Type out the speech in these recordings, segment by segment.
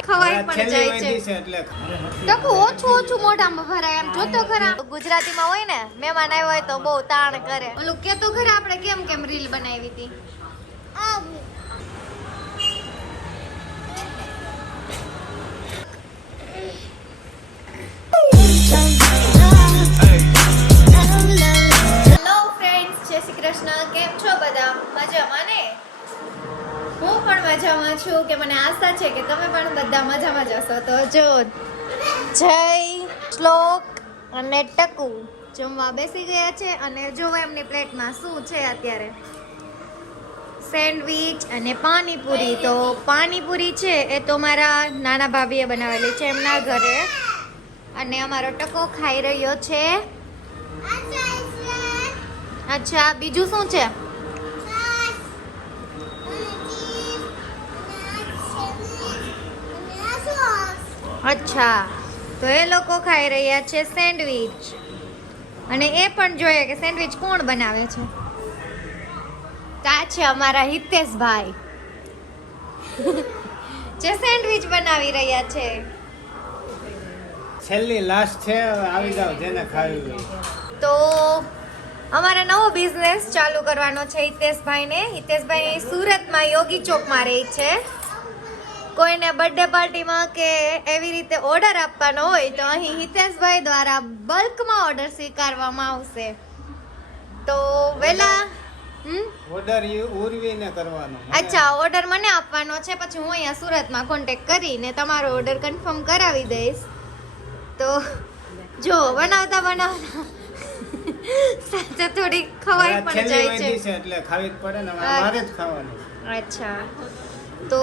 ખવાય પણ જાય છે ટકુ ઓછું ઓછું મોઢામાં ભરાય એમ જોતો ખરા ગુજરાતીમાં હોય ને મહેમાન આવ્યો હોય તો બહુ તાણ કરે ઓલું કેતું ખરા આપણે કેમ કેમ રીલ બનાવી હતી હેલો ફ્રેન્ડ્સ જય શ્રી કૃષ્ણ કેમ છો બધા મજામાં ને હું પણ મજામાં છું કે મને આશા છે કે તમે પણ બધા મજામાં જ હશો તો જો જય શ્લોક અને ટકુ જમવા બેસી ગયા છે અને જો એમની પ્લેટમાં શું છે અત્યારે સેન્ડવિચ અને પાણીપુરી તો પાણીપુરી છે એ તો મારા નાના ભાભીએ બનાવેલી છે એમના ઘરે અને અમારો ટકો ખાઈ રહ્યો છે અચ્છા બીજું શું છે અચ્છા તો એ લોકો ખાઈ રહ્યા છે સેન્ડવિચ અને એ પણ જોઈએ કે સેન્ડવિચ કોણ બનાવે છે તા છે અમારા હિતેશભાઈ જે સેન્ડવિચ બનાવી રહ્યા છે છેલ્લી લાસ્ટ છે આવી જાવ જેને ખાવી હોય તો અમારા નવો બિઝનેસ ચાલુ કરવાનો છે હિતેશભાઈ સુરતમાં યોગી ચોકમાં રહે છે કોઈને બર્થડે પાર્ટીમાં કે એવી રીતે ઓર્ડર આપવાનો હોય તો અહીં હિતેશભાઈ દ્વારા બલ્કમાં ઓર્ડર સ્વીકારવામાં આવશે તો વેલા ઓર્ડર ઉર્વીને કરવાનો અચ્છા ઓર્ડર મને આપવાનો છે પછી હું અહીંયા સુરતમાં કોન્ટેક્ટ કરીને તમારો ઓર્ડર કન્ફર્મ કરાવી દઈશ તો જો બનાવતા સાચે થોડી ખવાઈ પણ જાય છે એટલે ખાવી જ પડે ને મારે જ ખાવાનું અચ્છા તો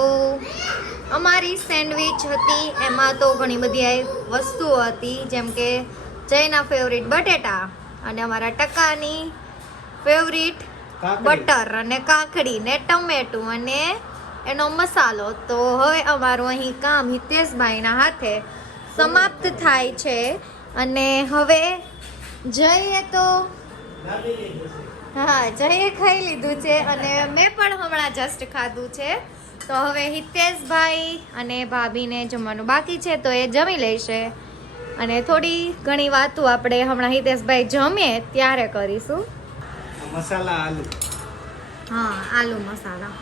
અમારી સેન્ડવિચ હતી એમાં તો ઘણી બધી વસ્તુઓ હતી જેમ કે જયના ફેવરિટ બટેટા અને અમારા ટકાની ફેવરિટ બટર અને કાકડી ને ટમેટું અને એનો મસાલો તો હવે અમારું અહીં કામ હિતેશભાઈના હાથે સમાપ્ત થાય છે અને હવે જઈએ તો હા જઈએ ખાઈ લીધું છે અને મેં પણ હમણાં જસ્ટ ખાધું છે તો હવે હિતેશભાઈ અને ભાભીને જમવાનું બાકી છે તો એ જમી લેશે અને થોડી ઘણી વાતો આપણે હમણાં હિતેશભાઈ જમીએ ત્યારે કરીશું મસાલા આલુ હા આલુ મસાલા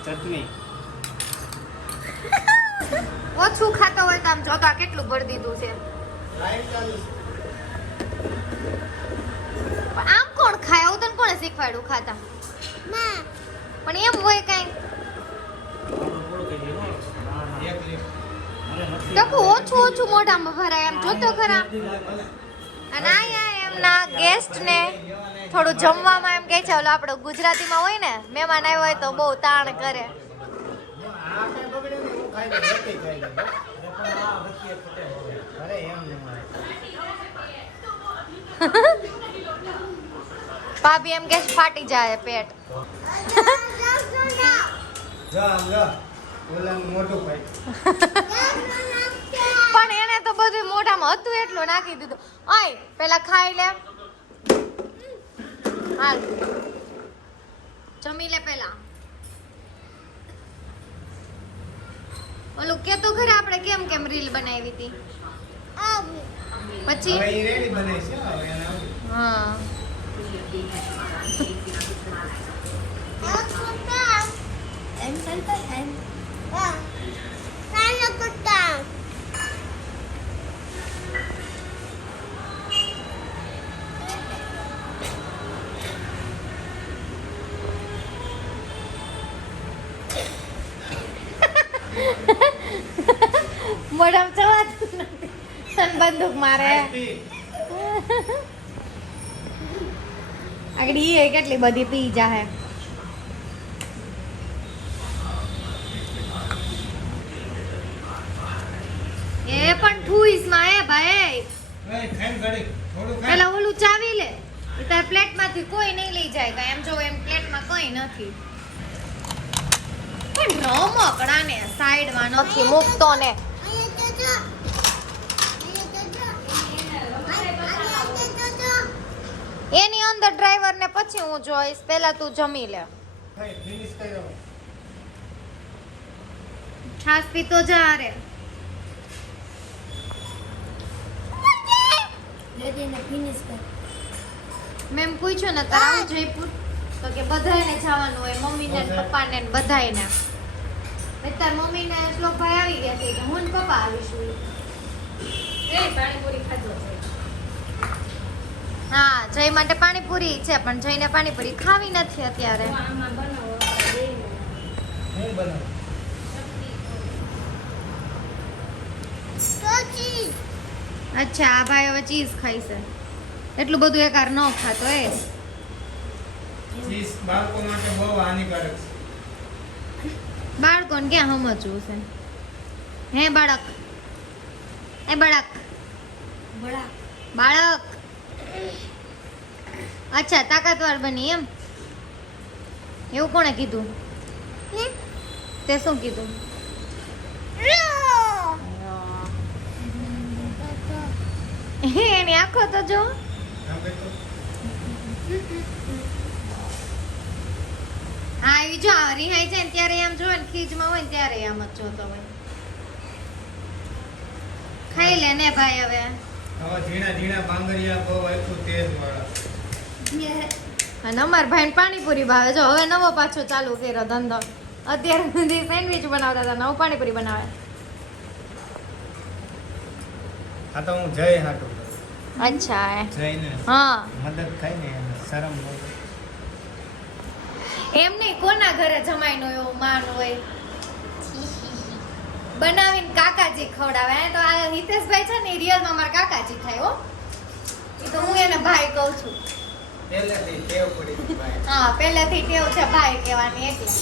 ચટણી ઓછું ખાતો હોય તો આમ જોતા કેટલું ભરી દીધું છે આમ કોણ ખાય આવું તને કોણે શીખવાડ્યું ખાતા પણ એમ હોય કઈ ટકુ ઓછું ઓછું મોઢામાં ભરાય એમ જોતો ખરા અને અહીંયા એમના ગેસ્ટ ને થોડું જમવામાં એમ કહે છે ઓલો આપણો ગુજરાતીમાં હોય ને મહેમાન આવ્યો હોય તો બહુ તાણ કરે ભાભી એમ કે ફાટી જાય પેટ પણ એને તો બધું મોઢામાં હતું એટલું નાખી દીધું ઓય પેલા ખાઈ લે હાલ જમી લે પેલા ઓલું કેતું ખરા આપણે કેમ કેમ રીલ બનાવી હતી પછી હા મોઢામાં ચવાતું નથી બંદૂક મારે આગળ એ કેટલી બધી પી જાહે એ પણ ઠુઈસમાં એ ભાઈ પેલા ઓલું ચાવી લે તાર પ્લેટમાંથી કોઈ નહીં લઈ જાય કે એમ જો એમ પ્લેટમાં કઈ નથી પણ રમકડા ને સાઈડમાં નથી મૂકતો ને એની અંદર ડ્રાઈવર ને પછી હું જોઈશ પહેલા તું જમી લે છાસ પીતો જા રે. મેં પૂછ્યું ને તારું જયપુર તો કે બધાયને જવાનું હોય, મમ્મીને ને પપ્પાને ને બધાયને. તાર મમ્મીને શ્લોકભાઈ આવી ગયા છે કે હું ને પપ્પા આવીશું. હા, જય માટે પાણીપુરી છે પણ જયને પાણીપુરી ખાવી નથી અત્યારે. હું બનાવું અચ્છા, આ ભાઈ હવે ચીઝ ખાય છે. એટલું બધું એકાર ન ખાતો એ. ચીઝ બાળકો માટે બહુ હાનિકારક છે. બાળકોને ક્યાં સમજવું છે? હે બાળક, એ બાળક, બાળક. અચ્છા, તાકાતવાર બની એમ? એવું કોણે કીધું? તે શું કીધું? એની આંખો તો જો. આપણે તો હા, એવી જો રિહાઈ જાય ને ત્યારે એમ જોવે ને, ખીજમાં હોય ને ત્યારે એમ જ જોતો હોય. ખાઈ લે ને ભાઈ હવે. આવા ઝીણા ઝીણા બાંગરિયા બહુ આખું તેજ વાળા. અને અમાર ભાઈને પાણીપુરી ભાવે. જો હવે નવો પાછો ચાલુ કર્યો ધંધો. અત્યાર સુધી સેન્ડવિચ બનાવતા હતા, નવો પાણીપુરી બનાવે. આ તો હું જય હાટું અચ્છા, જઈને હા. મદદ થાય ને એને શરમ ન હોય. એમ નહીં, કોના ઘરે જમાઈનો એવો માન હોય બનાવીને કાકાજી ખવડાવે. તો આ હિતેશભાઈ છે ને, રિયલમાં મારા કાકાજી થાય હો. એ તો હું એને ભાઈ કહું છું. પહેલેથી ટેવ પડી ગઈ ભાઈ. હા, પહેલેથી ટેવ છે ભાઈ કહેવાની એટલે.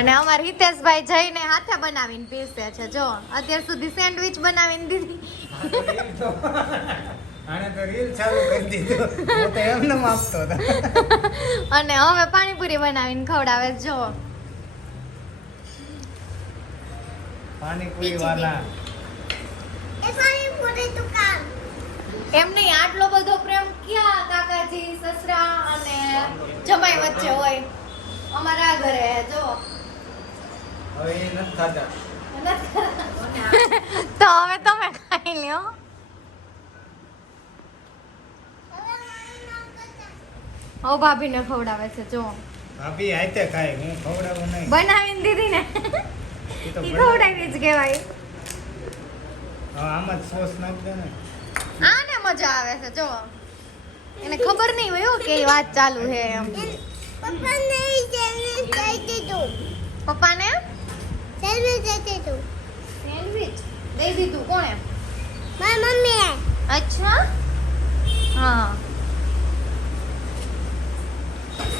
અને અમાર હિતેશભાઈ જઈને હાથે બનાવીને પીરસે છે. જો અત્યાર સુધી સેન્ડવિચ બનાવીને દીધી. આને તો રીલ ચાલુ કરી દીધું. હું તો એમને આપતો હતો. અને હવે પાણીપુરી બનાવીને ખવડાવે છે. જો પાણીપુરી વાલા. એમ નહીં, આટલો બધો પ્રેમ ક્યાં કાકાજી, સસરા અને જમાઈ વચ્ચે હોય. અમારા ઘરે જો હવે એ નથી ખાતા. તો હવે તમે ખાઈ લ્યો. ઓ ભાભીને ખવડાવે છે. જો ભાભી હાથે ખાય, હું ખવડાવું નહીં. બનાવીને દીધી ને, એ તો ઈ ખવડાવી જ કહેવાય. હવે આમાં જ સોસ નાખ દે ને. આને મજા આવે છે. જો એને ખબર નહીં હોય હો કે ઈ વાત ચાલુ છે એમ. પપ્પાને સેન્ડવિચ દઈ દીધું. કોણે? અચ્છા, હા.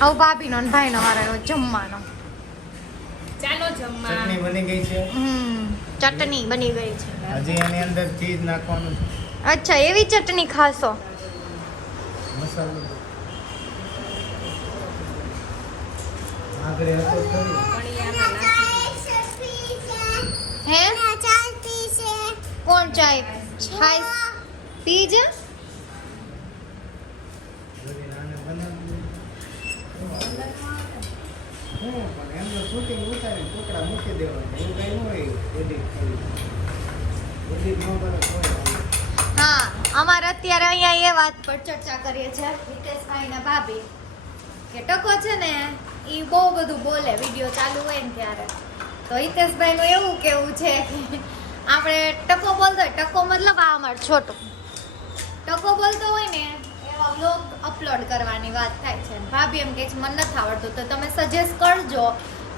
હવે ભાભીનો ને ભાઈનો વારો જમવાનો. ચટણી બની ગઈ છે. ચટણી બની ગઈ છે. હજી એની અંદર ચીઝ નાખવાનું છે. અચ્છા, એવી ચટણી ખાશો? મસાલો આગળ હતો ખરી. હે કોણ ચાય છાય પી જ? બધી નાને બનાવી. હું પણ એમનો શૂટિંગ ઉતારી ટુકડા મૂકી દેવાના. એવું કઈ ન હોય. એડિટ કરી એડિટ ન કરે કોઈ. હા, અમારે અત્યારે અહીંયા એ વાત પર ચર્ચા કરીએ છીએ હિતેશભાઈ ને ભાભી કે ટકો છે ને એ બહુ બધું બોલે વિડીયો ચાલુ હોય ને ત્યારે. તો હિતેશભાઈ નું એવું કેવું છે કે આપણે ટકો બોલતો હોય, ટકો મતલબ આ અમાર છોટું ટકો બોલતો હોય ને એવા વ્લોગ અપલોડ કરવાની વાત થાય છે. ભાભી એમ કહે છે મને નથી આવડતું, તો તમે સજેસ્ટ કરજો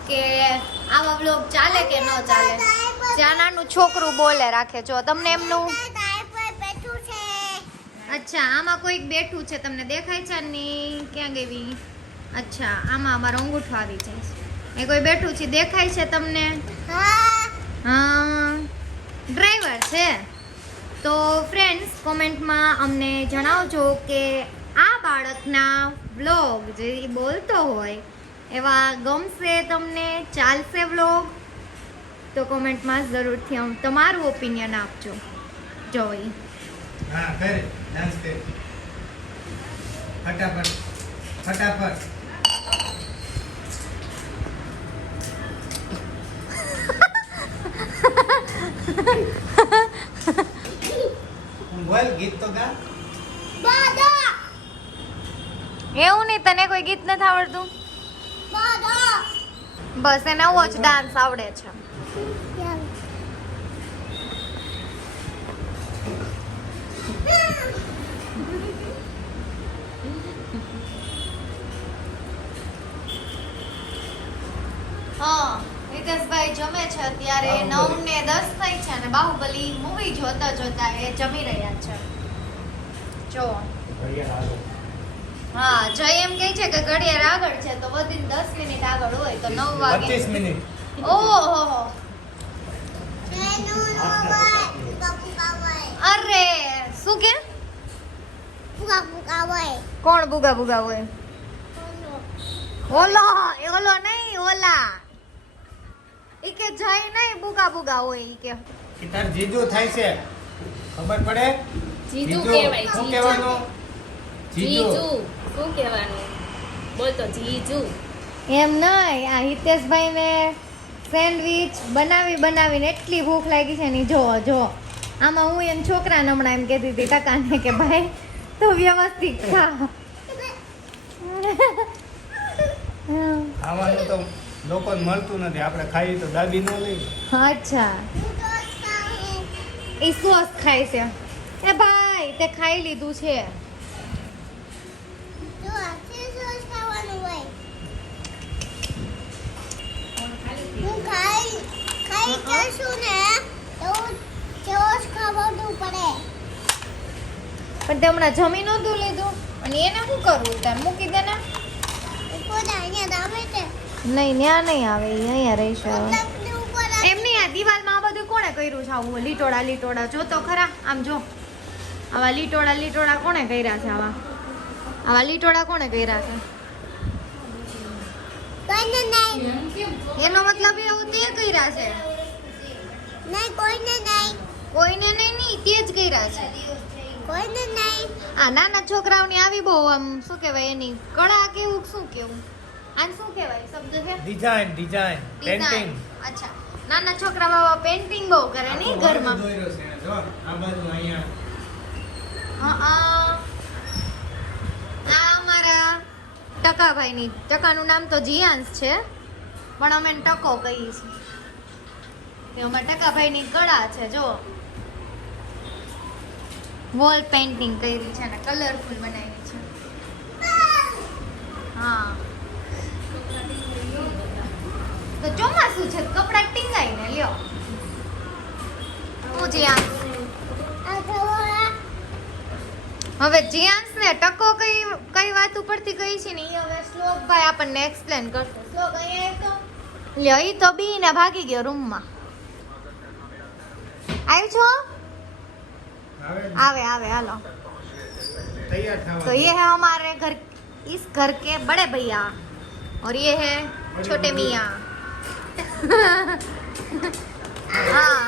કે આવા વ્લોગ ચાલે કે ન ચાલે. જ્યાં નાનું છોકરું બોલે રાખે. જો તમને એમનું. અચ્છા, આમાં કોઈક બેઠું છે, તમને દેખાય છે ને? ક્યાં ગઈ? અચ્છા, આમાં અમારો અંગૂઠો આવી જાય છે. એ કોઈ બેઠું છે, દેખાય છે તમને? હા, ડ્રાઈવર છે. તો ફ્રેન્ડ્સ, કોમેન્ટમાં અમને જણાવજો કે આ બાળકના વ્લોગ જે બોલતો હોય એવા ગમશે તમને? ચાલશે વ્લોગ? તો કોમેન્ટમાં જરૂરથી તમારું ઓપિનિયન આપજો. જોઈ હા કરે ડાન્સ કરે. ફટાફટ ફટાફટ. બોલ ગીત તો ગા. એવું નહીં, તને કોઈ ગીત નથી આવડતું? બસ એને આવો જ ડાન્સ આવડે છે. હા, હિતેશભાઈ જમે છે અત્યારે. 9:10 થઈ છે અને બાહુબલી મૂવી જોતા જોતા એ જમી રહ્યા છે. જો હા, જય એમ કહે છે કે ઘડિયાળ આગળ છે તો વધીને 10 મિનિટ આગળ હોય તો 9 વાગે. 25 મિનિટ. ઓહો, અરે શું કે કોણ બુગા બુગા હોય? ઓલો નહીં, ઓલા ઈ કે જય નહીં, બુગા બુગા હોય ઈ કે. કે તાર જીજુ થાય છે, ખબર પડે? જીજુ કહેવાય. શું જીજુ. કહેવાનું? જીજુ શું કહેવાનું? બોલ તો જીજુ. એમ નહીં, આ હિતેશભાઈ ને સેન્ડવિચ બનાવીને એટલી ભૂખ લાગી છે ને. જો આમાં હું એમ છોકરાને હમણાં એમ કહેતી હતી ટકાને કે ભાઈ તું વ્યવસ્થિત ખા. ખાવાનું તો લોકોને મળતું નથી, આપણે ખાઈએ તો દાબી ન લઈ. અચ્છા, એ સોસ ખાય છે. એ ભાઈ તે ખાઈ લીધું છે. પણ તે હમણાં જમી નહોતું લીધું અને એને શું કરવું? તાર મૂકી દે ને. નહીં, ત્યાં નહીં આવે, ઈ અહીંયા રહીશ. એમ નહીં, આ દિવાલમાં આ બધું કોણે કર્યું છે આવું લીટોડા? જો તો ખરા, આમ જો. આવા લીટોડા કોણે કર્યા છે? આવા લીટોડા કોણે કર્યા છે? એનો મતલબ એવું તે કર્યા છે. કોઈને નહીં, તે જ કર્યા છે. આ નાના છોકરાઓની આવી બહુ આમ શું કહેવાય એની કળા કેવું શું કેવું આને શું કહેવાય શબ્દ છે? Design Design. પેઇન્ટિંગ. અચ્છા, નાના છોકરાઓ પેઇન્ટિંગ બહુ કરે નહીં ઘરમાં. જો આ બાજુ અહીંયા આ અમારા ટકાભાઈની, ટકાનું નામ તો જીયાંશ છે પણ અમે એને ટકો કહીએ છીએ. તે અમારા ટકાભાઈની કળા છે. જો વોલ પેઇન્ટિંગ કરી છે અને કલરફુલ બનાવી છે. હા, તો ચોમાસું છે, કપડાં ટીંગાઈને લ્યો. હું જીયાંશ, હવે જીયાંશ ને ટકો કઈ વાત ઉપરથી કહી છે ને એ હવે શ્લોકભાઈ આપણને એક્સપ્લેન કરશે. શ્લોક અહીંયા તો લ્યો, ઈ તો બી ને ભાગી ગયો રૂમમાં. આવ્યો છો? आवे हालो. तो ये है हमारे घर, इस घर के बड़े भैया और ये है छोटे मियाँ. हाँ,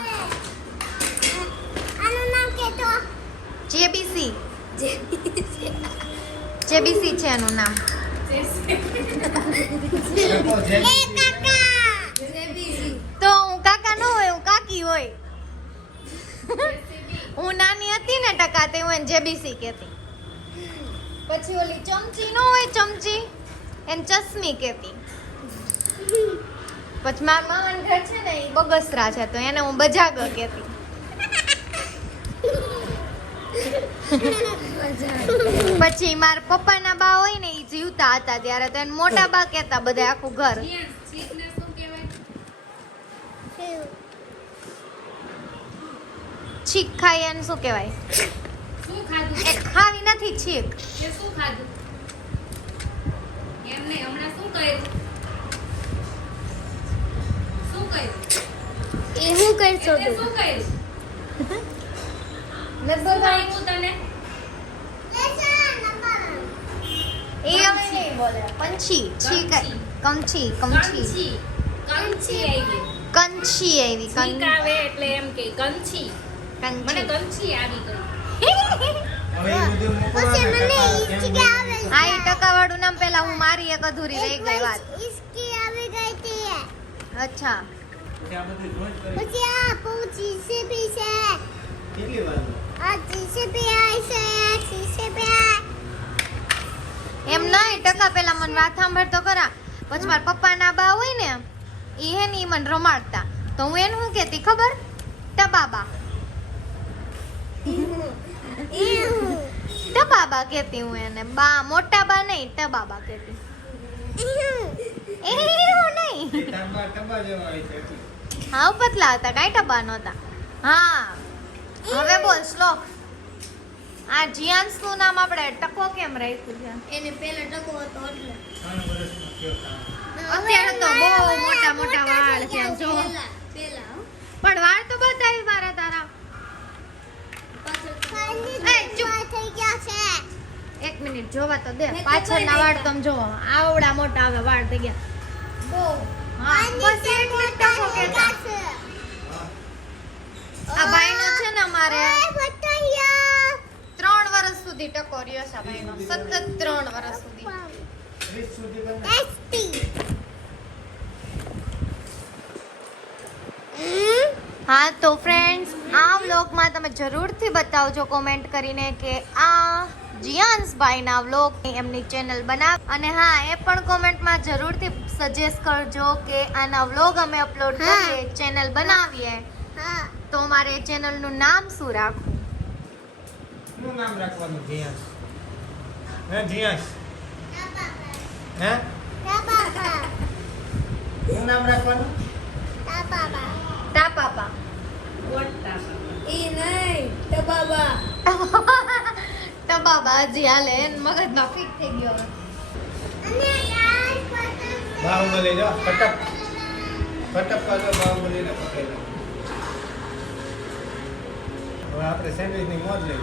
जेबीसी છે એનું નામ. તો હું કાકા ન હોય, હું કાકી હોય. હું નાની હતી ને ટકા તે હું એને જેબીસી કહેતી. પછી ઓલી ચમચી ન હોય, ચમચી એને ચશ્મી કહેતી. પછી મારા મામાનું ઘર છે ને એ બગસરા છે તો એને હું બજાગર કહેતી. પછી મારા પપ્પાના બા હોય ને એ જીવતા હતા ત્યારે તો એને મોટા બા કહેતા બધા આખું ઘર. છીક ખાઈ એને શું કહેવાય? શું ખાધું? એ ખાવી નથી છીક. તે શું ખાધું? એમને હમણાં શું કર્યું? શું કર્યું? એ હું કરશો એટલે શું કર્યું? મેં શું આપ્યું તને? એ હવે નહીં બોલે. પંછી છીક કમછી કમછી કંચી આવી. કંચી આવી. છીક આવે એટલે એમ કે કંચી. મને કંચી આવી ગઈ. હવે એ બધું મૂકવાનું. આ ઈ ટકાવાળું નામ પેલા હું મારી એક અધૂરી રહી ગઈ વાત. અચ્છા, પછી આ બધું રોજ કરી પછી આ પૂછી સીપી છે કેટલી વાર આ જીસીપી આઈ છે જીસીપી એમ નહીં ટકા પેલા મને વાત સાંભળતો ખરા પછી મારા પપ્પાના બા હોય ને ઈ હે ને ઈ મને રમાડતા તો હું એને શું કહેતી ખબર ટબાબા ટબાબા કહેતી હું એને બા મોટા બા નહીં ટબાબા કહેતી એવું નહીં ટબા ટબા જેવા હોય છે હા પતલા હતા કાંઈ ટબા નહોતા હા હવે બોલ શ્લોક આ જીયાન્સ નું નામ આપણે ટકો કેમ રાખ્યું છે એને પેલા ટકો હતો એટલે 3 વર્ષનો થયો તાર. અત્યારે તો બહુ મોટા મોટા વાળ છે જો પેલા પણ વાળ તો બતાવી મારા તારા એ, ચૂપ. થઈ ગયા છે એક મિનિટ જોવા તો દે પાછળના વાળ તમે જોવો આવડા મોટા હવે વાળ થઈ ગયા બહુ હા પછી એટલે ટકો કહેતા આ ભાઈનો છે ને અમારે 3 વર્ષ સુધી ટકો રહ્યો છે આ ભાઈનો સતત 3 વર્ષ સુધી 30 સુધી કરી નાખ. ટેસ્ટી હા તો ફ્રેન્ડ્સ આ વ્લોગમાં તમે જરૂરથી બતાવજો કોમેન્ટ કરીને કે આ જીયાન્સભાઈના વ્લોગ એમની ચેનલ બનાવ અને હા એ પણ કોમેન્ટમાં જરૂરથી સજેસ્ટ કરજો કે આના વ્લોગ અમે અપલોડ કરીએ ચેનલ બનાવીએ હા તો મારે ચેનલનું નામ શું રાખવું શું નામ રાખવાનું જીયાસ હે જીયાસ હે શું નામ રાખવાનું ટાપાપા ઈ નહીં ટબાબા ટબાબા હજી હાલે મગજમાં ફિટ થઈ ગયો હવે. અને યાર બાહુબલી જો ફટક ફટક કરો બાહુબલીને પકડી લો. હવે આપણે સેન્ડવિચની મોજ લઈ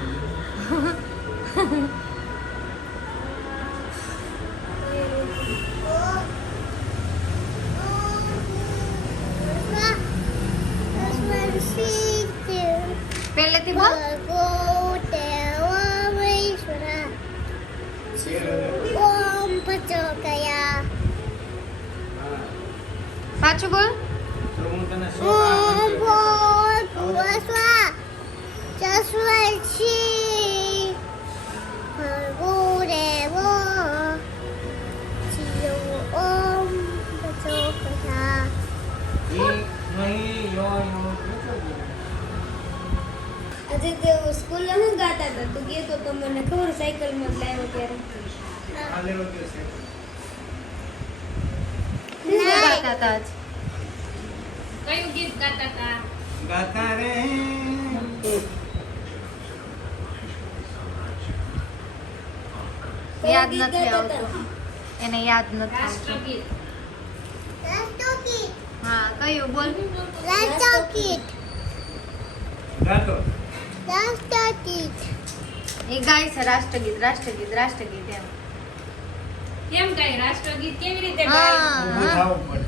પહેલેથી બોલ ઓમ પચોકયા પાછું બોલ તો હું તને સો ઓમ ભોત વસવા ચસવલછી ભગુરે વો ચિયો ઓમ પચોકયા નહીં યો યો આજે તે સ્કૂલ હું ગાતા હતા તું ગયો તો મને ખબર સાયકલ માં લાવ્યો ત્યારે આ લેવો કે છે શું ગાતા હતા આજ? કયું ગીત ગાતા હતા? ગાતા રે યાદ નથી આવતું એને યાદ નથી આવતું રાષ્ટ્રગીત. રાષ્ટ્રગીત હા કયું બોલ રાષ્ટ્રગીત ગાતો રાષ્ટ્રગીત એ ગાય છે રાષ્ટ્રગીત રાષ્ટ્રગીત રાષ્ટ્રગીત એમ કેમ ગાય રાષ્ટ્રગીત કેવી રીતે ગાય? હા ઊભું હા. થવું પડે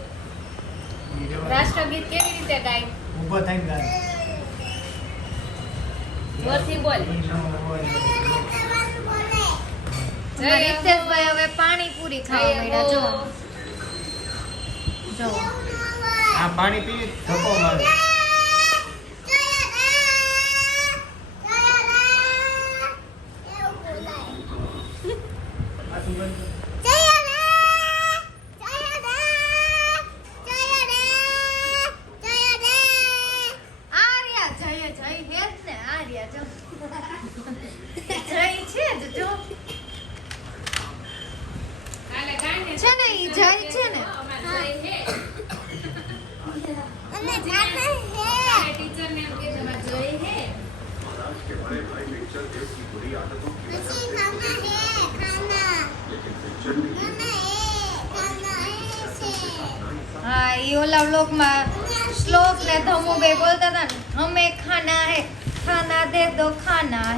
ઈ જો રાષ્ટ્રગીત કેવી રીતે ગાય? ઊભો થઈને ગાય જોરથી બોલ. ઈ નો હોય. રિતેશભાઈ હવે પાણીપુરી ખાવા મળ્યા જો જો આ પાણી પી ધક્કો મારે આ તું બંધ આર્યા જય જય હેત ને આર્યા જો જય છે જ જો કાલે ગાય ને છે ને ઈ જય છે ને અમારે જય હે. કાલે ટીચરને એમ કે તમારે જય હે. હા ઈ ઓલા વ્લોગમાં શ્લોક ને ધમુભાઈ બોલતા હતા ને હમે ખાના દે દો ખાના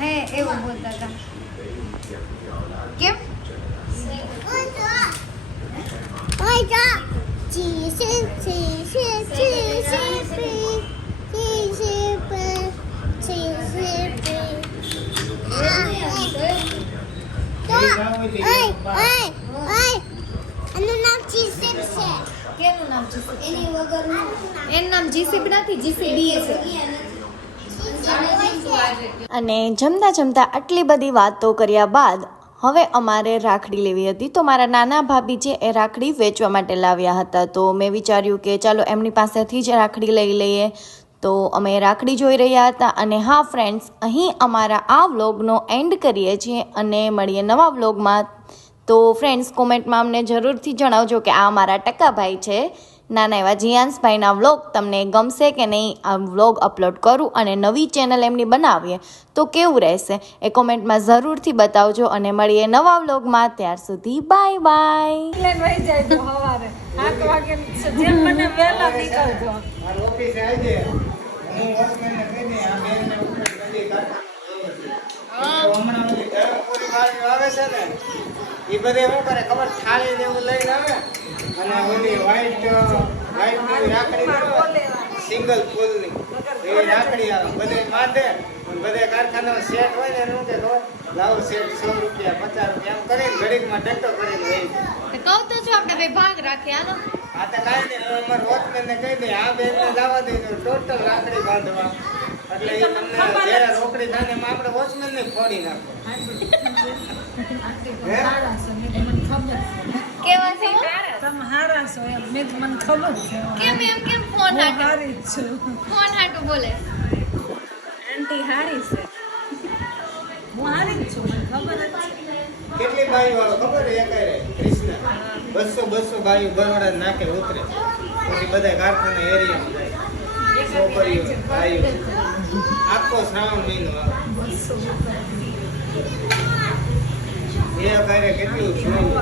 હે એવું બોલતા હતા કેમ આનું નામ ચીઝ છે કેનું નામ છે એની એનું નામ જીસીબી નથી, જીસીબી છે. અને જમતા જમતા આટલી બધી વાતો કર્યા બાદ હવે અમારે રાખડી લેવી હતી. તો મારા નાના ભાભી છે એ રાખડી વેચવા માટે લાવ્યા હતા. તો મેં વિચાર્યું કે ચાલો એમની પાસેથી જ રાખડી લઈ લઈએ. તો અમે રાખડી જોઈ રહ્યા હતા. અને હા ફ્રેન્ડ્સ, અહીં અમારા આ વ્લોગનો એન્ડ કરીએ છીએ અને મળીએ નવા વ્લોગમાં. તો ફ્રેન્ડ્સ, કોમેન્ટમાં અમને જરૂરથી જણાવજો કે આ અમારા ટકાભાઈ છે, નાના એવા જીયાંશભાઈના વ્લોગ તમને ગમશે કે નહીં. આ વ્લોગ અપલોડ કરું અને નવી ચેનલ એમની બનાવીએ તો કેવું રહેશે એ કોમેન્ટમાં જરૂરથી બતાવજો. અને મળીએ નવા વ્લોગમાં. ત્યાર સુધી બાય બાય. મારી ઓફિસે આવજે. હું વોચમેનને કહી દઈ, આ બેનને ઉપર બધી કાઢવાનું હમણાં બધી ધરમપુરી વાળી આવે છે ને, એ બધે શું કરે ખબર, થાળી ને એવું લઈને આવે અને ઓલી વ્હાઈટ રાખડી સિંગલ ફૂલની એવી રાખડી આવે, બધે બાંધે. બધે કારખાના સેટ હોય ને એનું કે લાવો સેટ 100 રૂપિયા 50 રૂપિયા એમ કરીને ઘડીકમાં ટેક્ટો કરીને લઈ જાય. કહું તો છું આપણે બે ભાગ રાખીએ. હાલો આ તો કાંઈ નહીં, હવે અમારા વોચમેનને કહી દે આ બેનને લાવવા દે ટોટલ રાખડી બાંધવા, એટલે એ તમને જ્યારે રોકડી થાય ને એમાં આપણે વોચમેનને ફોડી નાખો. કેવા છે તમે હારા છો એમ મેં તો મને ખબર છે. કેમ એમ કેમ ફોન હું હાટું હારી જ છું. ફોન હાટું બોલે? આંટી હારી છે. હું હારી જ છું, મને ખબર જ છે. કેટલી બાયું આવે ખબર છે? એકાય કૃષ્ણ 200 બાયું બરોડા નાકે ઉતરે, પછી બધા કારખાના એરિયામાં જાય. છોકરીઓ બાયું આખો શ્રાવણ મહિનો આવે. એ કાર્ય કેટલું જોયું.